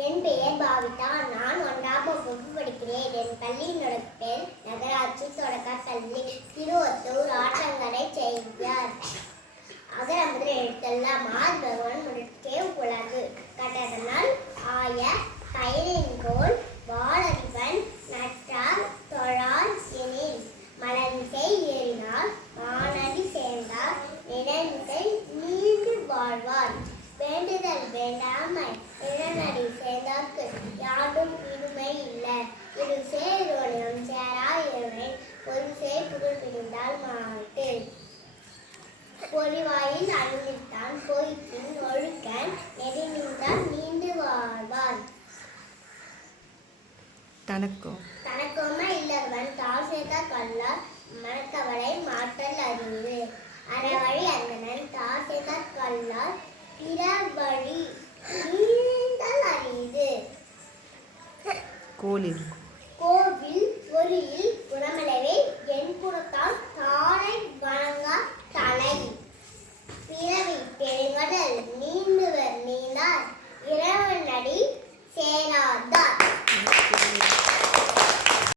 என் பெயர் பாவிதா. நான் 1ஆம் வகுப்பு படிக்கிறேன். என் பள்ளியினோட பேர் நகராட்சி தொடக்கப் பள்ளி, திருவொத்தூர், ஆற்றங்கரை, செய்யார். அகர முதல் எழுத்தெல்லாம் ஆதிபகவான் முடக்கே உலகு. கடனால் ஆய பயனின்கோள் வாழறிவன் நற்றார் தொழார் எனின். மலர்மிசை ஏறினார் மானடி சேர்ந்தார் நிலமிசை நீண்டு வாழ்வார். வேண்டுதல் வேண்டாமை இளநடி சேர்ந்தார்க்கு யாரும் இடுமை இல்லை. இரு சேரோனியம் சேரா இருமை ஒரு சேர் புகழ் பிரிந்தால் மாட்டு. பொறிவாயில் அழுந்தான் பொய்ப்பின் ஒழுக்கன் நெறி நின்றால் நீண்டு வாழ்வார். தனக்கோமை இல்லவன் தாழ் சேர்த்தார் கல்லார் மனக்கவலை மாற்றல் அறிவு. அறவழி அந்தனன் தாழ் சேர்த்தார் கல்லார் பிறவழி நீண்டல் அறிவு. கோவில் பொறியில் புறமளவே என் புறத்தால் தாழை